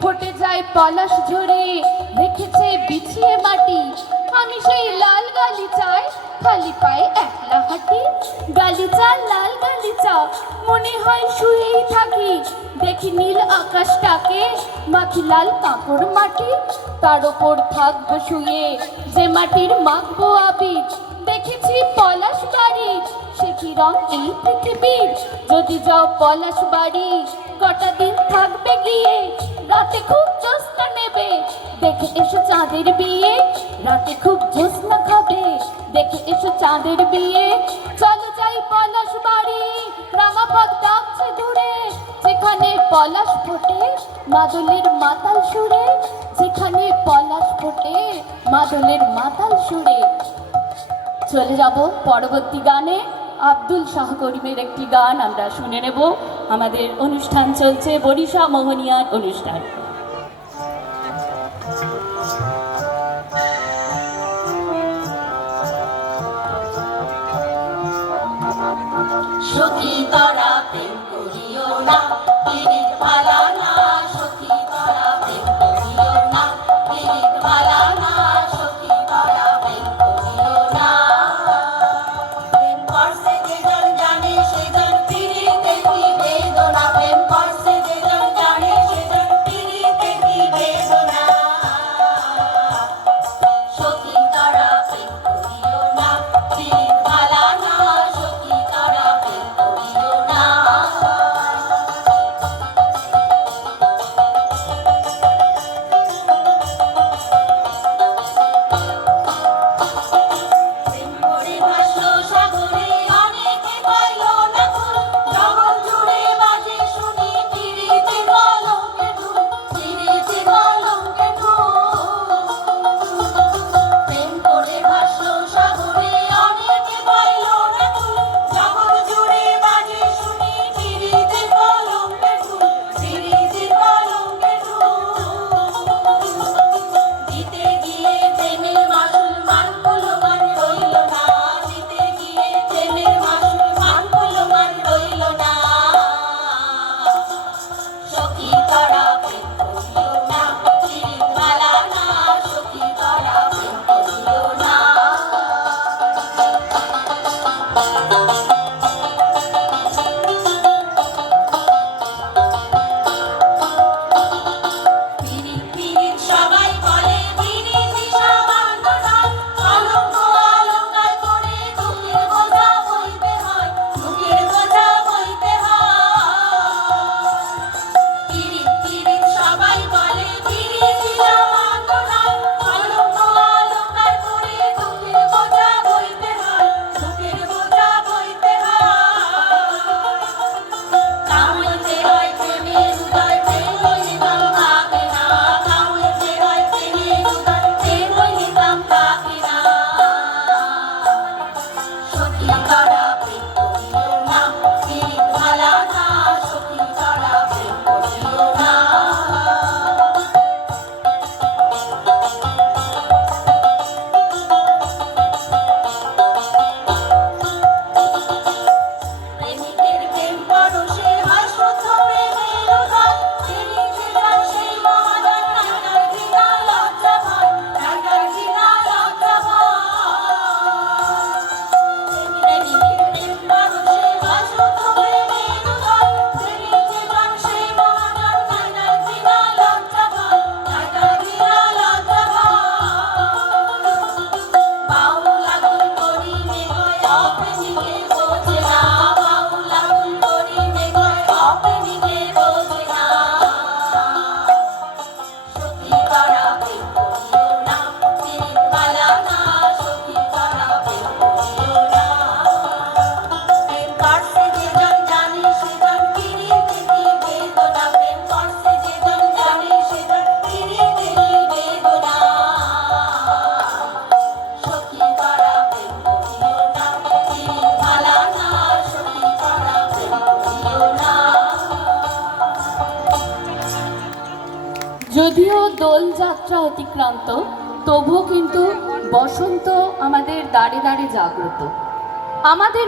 ফটে যায় পলাশ ঝরে, রেখেছে বিছিয়ে মাটি। আমি সেই লাল গালিচায় খালি পায়ে একলা হাঁটি। গালিচা লাল গালিচা মনে হয় শুয়েই থাকি। দেখি নীল আকাশটাকে, মাখি লাল কাপড় মাটি। তার ওপর থাকবো শুয়ে, যে মাটির মাখবো আবির। দেখেছি পলাশ বাড়ি, সে কি রং এই পৃথিবীর। যদি যাও পলাশ বাড়ি, কটা দিন থাকবে গিয়ে। রাতে খুব জ্যোৎস্না নেবে, দেখে এসো চাঁদের বিয়ে। রাতে খুব জ্যোৎস্না খাবে, দেখে এসো চাঁদের বিয়ে। চলো যাই পলাশ বাড়ি, রাঙা পাক ডাকছে দূরে। যেখানে পলাশ ফোটে মাদলের মাতাল সুরে। যেখানে পলাশ ফোটে মাদলের মাতাল সুরে। চলে যাব পরবর্তী গানে। আব্দুল শাহ করিমের একটি গান আমরা শুনে নেব। আমাদের অনুষ্ঠান চলছে বরিশা মোহনিয়ার অনুষ্ঠান। সখী তোরা প্রেম করিও না, পীড়িত ভালা না। সখী তোরা প্রেম করিও না, পীড়িত ভালা না। সখী তোরা প্রেম করিও না। প্রেম করছে যেজন জানে সেজন পীড়িতে কি বেদনা। প্রেম করছে যেজন জানে সেজন পীড়িতে কি বেদনা। সখী তোরা প্রেম করিও না, পীড়িত ভালা না। সখী তোরা প্রেম করিও না। প্রেম করে ভাসলো সাগরে, অনেকে পাইল না কুল। জগৎ জুড়ে বাজে শুনি পীড়িতের কলঙ্কের ধূপ। পীড়িতের কলঙ্কের ধূপ। প্রেম করে ভাসলো সাগরে, অনেকে পাইল না কুল। জগৎ জুড়ে বাজে শুনি পীড়িতের কলঙ্কের ধূপ। পীড়িতের কলঙ্কের ধূপ। দিতে গিয়ে প্রেমের মাসুল মান হলো মান রইল না। দিতে গিয়ে প্রেমের মাসুল মান হলো মান রইল না। সখী তোরা প্রেম করিও না, পীড়িত ভালা না। সখী তোরা প্রেম করিও না। পীড়িত পীড়িত সবাই বলে, পীড়িতই সামান্য নয়। কলঙ্ক অলঙ্কার করে দুঃখের বোঝা বইতে হয়। দুঃখের বোঝা বইতে হয়। পীড়িত পীড়িত সবাই বলে, পীড়িতই সামান্য নয়। কলঙ্ক অলঙ্কার করে দুঃখের বোঝা বইতে হয়। দুঃখের বোঝা বইতে হয়। কামড়তে হয় প্রেমের উদয়, প্রেম হইলে কাম থাকে না। কামড়তে হয় প্রেমের উদয়, প্রেম হইলে কাম থাকে না। সখী তোরা প্রেম করিও না, পীড়িত ভালা না। সখী তোরা প্রেম করিও না। প্রেমিকের প্রেম পরশে হয় শুদ্ধ প্রেমের উদয়। প্রেমিকে যায় সেই মহাজন, নাইকার ঘৃণা লজ্জা ভয়। নাইকার ঘৃণা লজ্জা ভয়। প্রেমিকের প্রেম পরশে হয় শুদ্ধ প্রেমের উদয়। প্রেমিকে যায় সেই মহাজন, নাইকার ঘৃণা লজ্জা ভয়। নাইকার ঘৃণা লজ্জা ভয়। বাউল আগুন করিলে কয় অপ্রেমিকে বোঝে না। বাউল আগুন করিলে কয় অপ্রেমিকে বোঝে না। সখী তোরা প্রেম করিও না, পীড়িত ভালা না। সখী তোরা প্রেম করিও না। প্রেম করছে যেজন জানে সেজন পীড়িতে কি বেদনা। প্রেম করছে যেজন জানে সেজন পীড়িতে কি বেদনা। সখী তোরা প্রেম করিও না, পীড়িত ভালা না। সখী তোরা প্রেম করিও না। যদিও দোলযাত্রা অতিক্রান্ত, তবুও কিন্তু বসন্ত আমাদের দাঁড়ে দাঁড়ে জাগ্রত। আমাদের